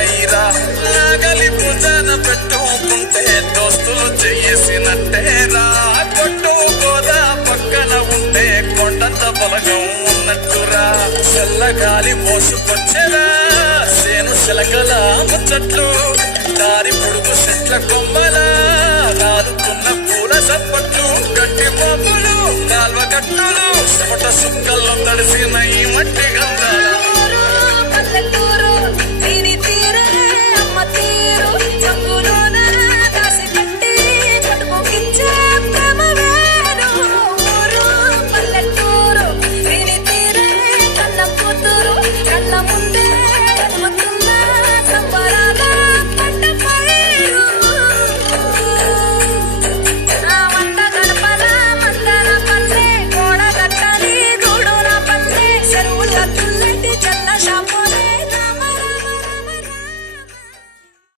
ఉంటాయిరా. నాగలి భుజాన పెట్టుకుంటే దోస్తులు చేసినట్టేరా. కొట్టు గోదా పక్కన ఉంటే కొండంత బలగం ఉన్నట్టురా. చల్లగాలి మోసుకొచ్చేరా సేను శిలకల ముచ్చట్లు. దారి పొడుగు చెట్ల కొమ్మల రాలుతున్న పూల సప్పట్లు. గట్టి మోపులు కాల్వ కట్టులు చెమట సుక్కల్లో తడిసినయి